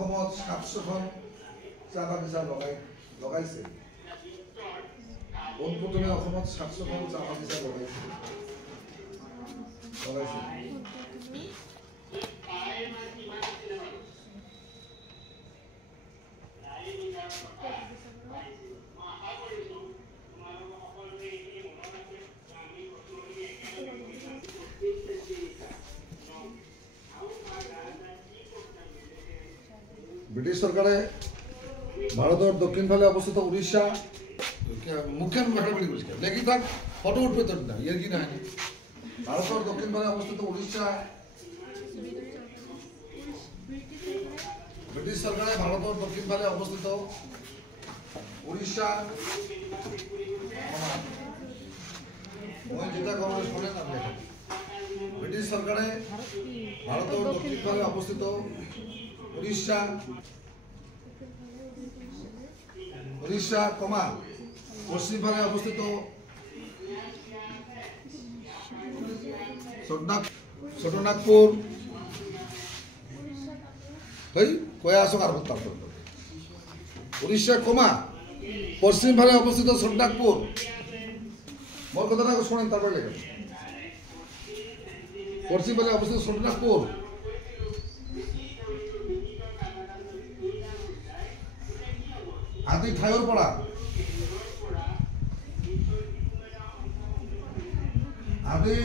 অসমত 700খন চাহ বাগিচা লগাইছে। পোনপ্ৰথমে অসমত 700খন চাহ বাগিচা লগাইছে। ব্রিটিশ সরকারে ভারতের দক্ষিণ ফালে অবস্থিত উড়িষ্যা মুখ্য লেখি থাক ফটো উঠবে তোর না ইয়ে কি না ভারতের দক্ষিণ ফালে অবস্থিত উড়িষ্যা ব্রিটিশ সরকারে ভারতের দক্ষিণ ফালে অবস্থিত উড়িষ্যা যেটা খবর শোনেন আপনি ব্রিটিশ সরকারে ভারতের দক্ষিণ ফালে অবস্থিত উড়িষ্যা কমা পশ্চিম ফালে অবস্থিত ছোটনাগপুর কয়ে আসুক আর তারপর উড়িষ্যা কমা পশ্চিম ফালে অবস্থিত ছোটনাগপুর মোর কথাটা শোনেন তারপরে লেখেন পশ্চিম ফালে অবস্থিত ছোটনাগপুর আদি ঠাইর পড়া আদি